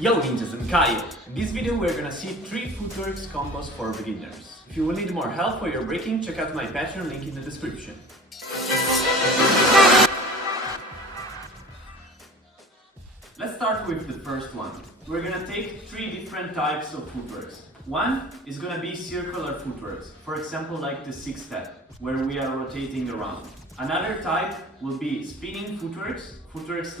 Yo ninjas and Kaio! In this video we're gonna see 3 footwork combos for beginners. If you will need more help for your breaking, check out my Patreon link in the description. Let's start with the first one. We're gonna take 3 different types of footworks. One is gonna be circular footworks, for example like the 6-step, where we are rotating around. Another type will be spinning footworks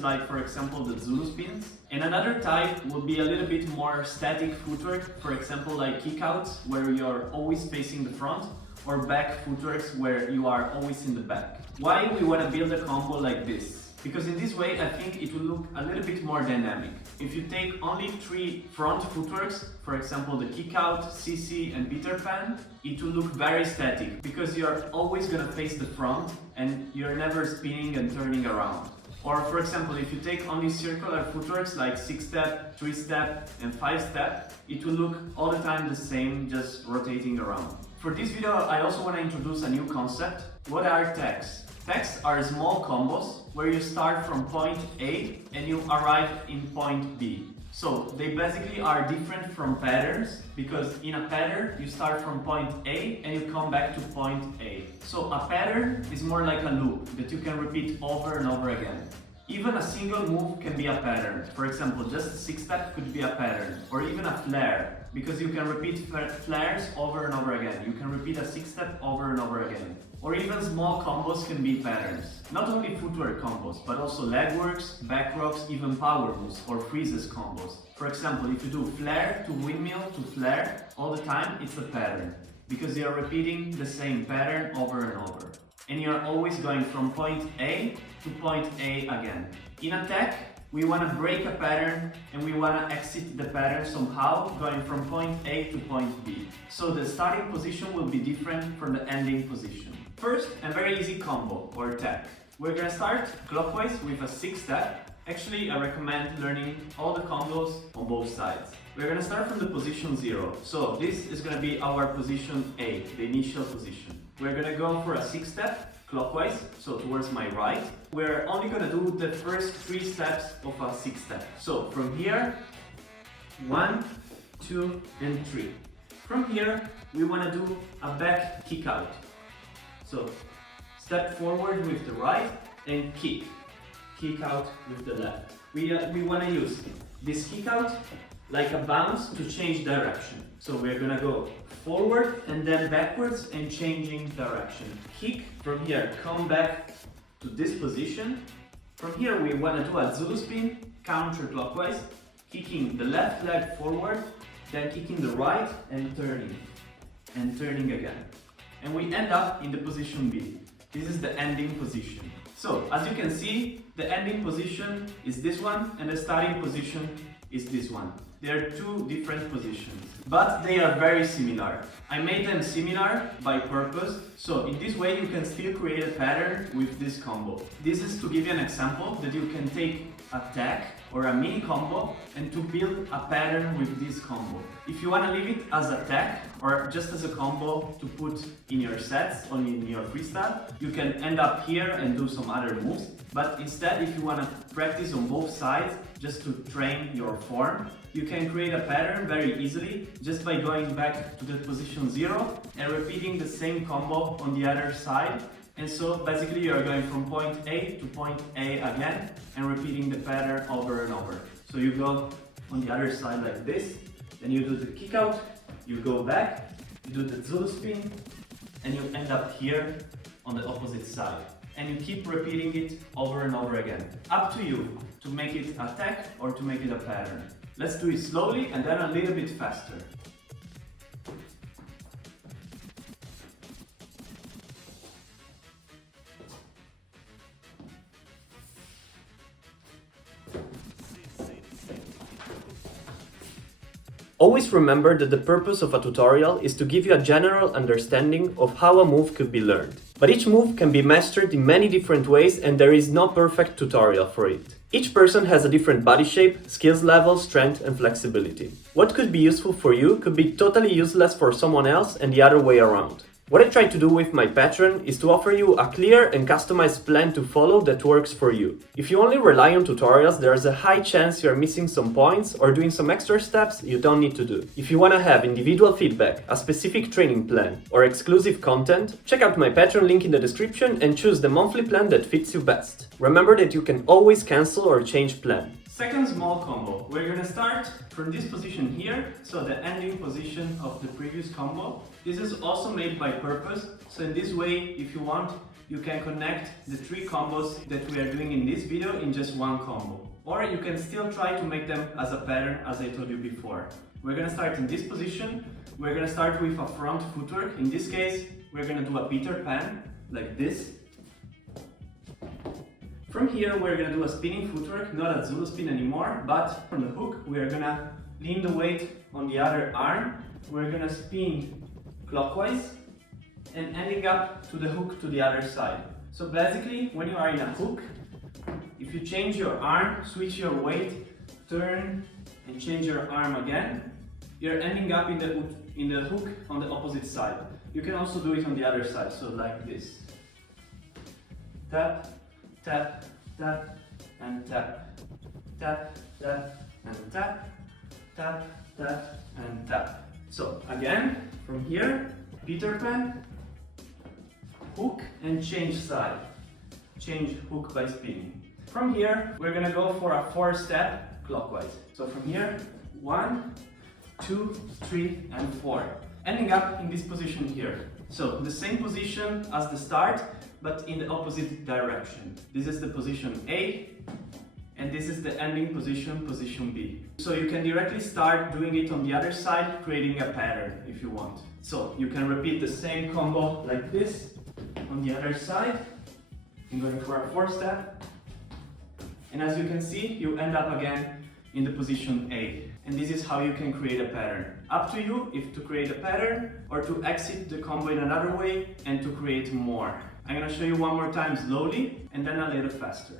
like for example the Zulu spins. And another type will be a little bit more static footwork, for example like kickouts, where you're always facing the front, or back footworks, where you are always in the back. Why we want to build a combo like this? Because in this way I think it will look a little bit more dynamic. If you take only 3 front footworks, for example the kickout, CC and Peter Pan, it will look very static because you're always gonna face the front and you're never spinning and turning around. Or for example, if you take only circular footworks like 6-step, 3-step and 5-step, it will look all the time the same, just rotating around. For this video I also want to introduce a new concept. What are tags? Tags are small combos where you start from point A and you arrive in point B. So they basically are different from patterns because in a pattern you start from point A and you come back to point A. So a pattern is more like a loop that you can repeat over and over again. Even a single move can be a pattern. For example, just a 6-step could be a pattern, or even a flare, because you can repeat flares over and over again. You can repeat a 6-step over and over again. Or even small combos can be patterns. Not only footwork combos, but also leg works, back rocks, even power moves or freezes combos. For example, if you do flare to windmill to flare all the time, it's a pattern, because you're repeating the same pattern over and over. And you're always going from point A to point A again. In attack, we want to break a pattern and we want to exit the pattern somehow, going from point A to point B. So the starting position will be different from the ending position. First, a very easy combo or tag. We're gonna start clockwise with a 6-step. Actually, I recommend learning all the combos on both sides. We're gonna start from the position 0. So this is gonna be our position A, the initial position. We're gonna go for a 6-step clockwise, so towards my right. We're only gonna do the first 3 steps of a 6-step. So from here, 1, 2 and 3. From here, we wanna do a back kick out. So step forward with the right and kick out with the left. We want to use this kick out like a bounce to change direction. So we're gonna go forward and then backwards and changing direction. Kick from here, come back to this position. From here we want to do a Zulu spin counterclockwise, kicking the left leg forward, then kicking the right and turning again. And we end up in the position B. This is the ending position. So, as you can see, the ending position is this one and the starting position is this one. They are 2 different positions, but they are very similar. I made them similar by purpose, so in this way you can still create a pattern with this combo. This is to give you an example that you can take a tag or a mini combo and to build a pattern with this combo. If you want to leave it as a tag or just as a combo to put in your sets, only in your freestyle, you can end up here and do some other moves. But instead, if you want to practice on both sides, just to train your form, you can create a pattern very easily just by going back to the position 0 and repeating the same combo on the other side. And so basically you are going from point A to point A again and repeating the pattern over and over. So you go on the other side like this, then you do the kick out, you go back, you do the Zulu spin, and you end up here on the opposite side. And you keep repeating it over and over again. Up to you to make it a tag or to make it a pattern. Let's do it slowly and then a little bit faster. Always remember that the purpose of a tutorial is to give you a general understanding of how a move could be learned. But each move can be mastered in many different ways and there is no perfect tutorial for it. Each person has a different body shape, skills level, strength and flexibility. What could be useful for you could be totally useless for someone else and the other way around. What I try to do with my pattern is to offer you a clear and customized plan to follow that works for you. If you only rely on tutorials, there is a high chance you are missing some points or doing some extra steps you don't need to do. If you want to have individual feedback, a specific training plan, or exclusive content, check out my Patreon link in the description and choose the monthly plan that fits you best. Remember that you can always cancel or change plan. Second small combo. We're gonna start from this position here, so the ending position of the previous combo. This is also made by purpose, so in this way, if you want, you can connect the 3 combos that we are doing in this video in just one combo. Or you can still try to make them as a pattern, as I told you before. We're gonna start in this position. We're gonna start with a front footwork. In this case, we're gonna do a Peter Pan, like this. From here, we're gonna do a spinning footwork, not a Zulu spin anymore, but from the hook, we're gonna lean the weight on the other arm. We're gonna spin clockwise and ending up to the hook to the other side. So basically, when you are in a hook, if you change your arm, switch your weight, turn and change your arm again, you're ending up in the hook on the opposite side. You can also do it on the other side, so like this. Tap, tap, tap, and tap, tap, tap, and tap, tap, tap, and tap. So again, from here, Peter Pan, hook, and change side. Change hook by spinning. From here, we're gonna go for a 4-step clockwise. So from here, 1, 2, 3, and 4. Ending up in this position here. So the same position as the start, but in the opposite direction. This is the position A, and this is the ending position, position B. So you can directly start doing it on the other side, creating a pattern if you want. So you can repeat the same combo like this on the other side. I'm going for a 4-step. And as you can see, you end up again in the position A. And this is how you can create a pattern. Up to you if to create a pattern or to exit the combo in another way and to create more. I'm gonna show you one more time slowly and then a little faster.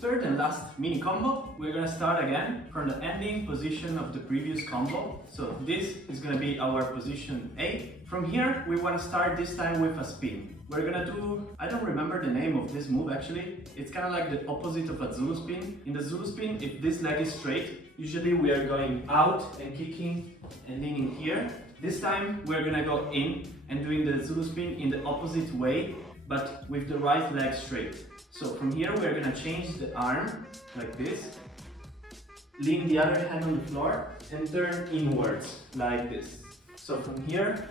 Third and last mini combo, we're gonna start again from the ending position of the previous combo. So this is gonna be our position A. From here, we wanna start this time with a spin. We're gonna do, I don't remember the name of this move actually. It's kind of like the opposite of a Zulu spin. In the Zulu spin, if this leg is straight, usually we are going out and kicking and leaning here. This time, we're gonna go in and doing the Zulu spin in the opposite way, but with the right leg straight. So from here we're gonna change the arm like this, lean the other hand on the floor and turn inwards like this. So from here,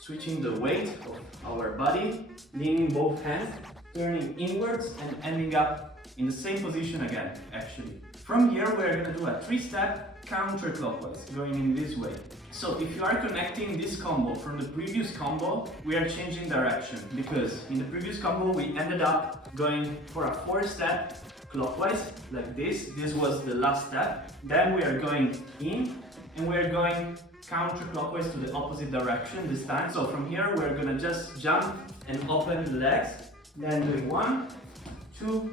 switching the weight of our body, leaning both hands, turning inwards and ending up in the same position again, actually. From here we're gonna do a 3-step counterclockwise, going in this way. So if you are connecting this combo from the previous combo, we are changing direction because in the previous combo we ended up going for a 4-step clockwise like this. This was the last step. Then we are going in and we are going counterclockwise to the opposite direction this time. So from here we're gonna just jump and open the legs, then doing 1, 2,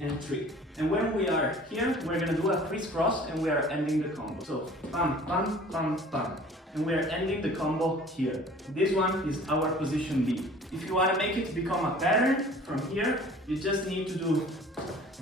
and 3. And when we are here, we're gonna do a crisscross and we are ending the combo. So pam, pam, pam, pam. And we are ending the combo here. This one is our position B. If you wanna make it become a pattern from here, you just need to do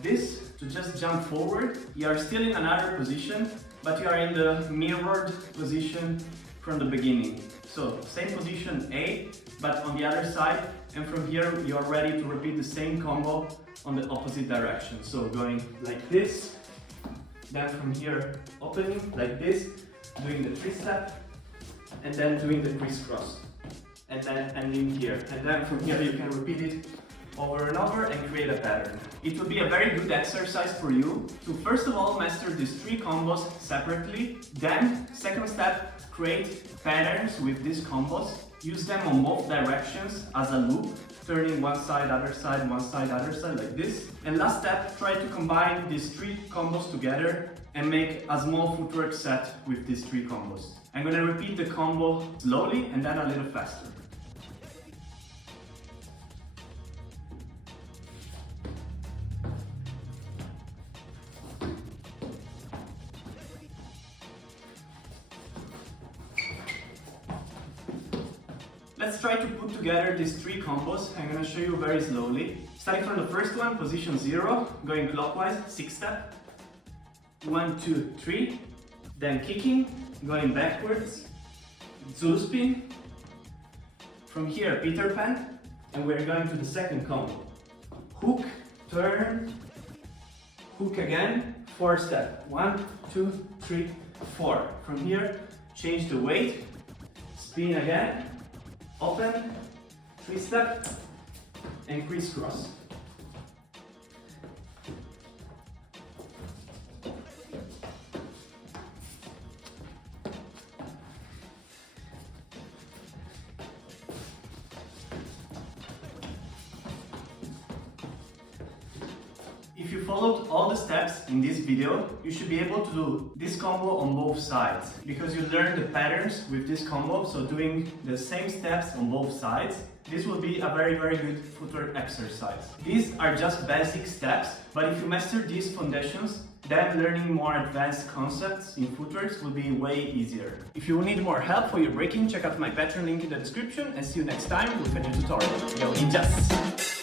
this to just jump forward. You are still in another position, but you are in the mirrored position from the beginning. So same position A, but on the other side. And from here, you are ready to repeat the same combo on the opposite direction. So going like this, then from here opening like this, doing the 3-step, and then doing the crisscross, and then ending here. And then from here you can repeat it over and over and create a pattern. It will be a very good exercise for you to first of all master these 3 combos separately. Then, second step, create patterns with these combos. Use them on both directions as a loop. turning one side, other side, like this. And last step, try to combine these 3 combos together and make a small footwork set with these 3 combos. I'm gonna repeat the combo slowly and then a little faster. Let's try to put together these 3 combos. I'm gonna show you very slowly. Starting from the first one, position 0, going clockwise, 6-step. 1, 2, 3. Then kicking, going backwards. Zulu spin. From here, Peter Pan. And we're going to the second combo. Hook, turn, hook again, 4-step. 1, 2, 3, 4. From here, change the weight, spin again. Open, 3-step, and crisscross. If you followed all the steps in this video, you should be able to do this combo on both sides because you learn the patterns with this combo, so doing the same steps on both sides. This will be a very good footwork exercise. These are just basic steps, but if you master these foundations, then learning more advanced concepts in footwork will be way easier. If you need more help for your breaking, check out my Patreon link in the description and see you next time with a new tutorial. Yo ninjas!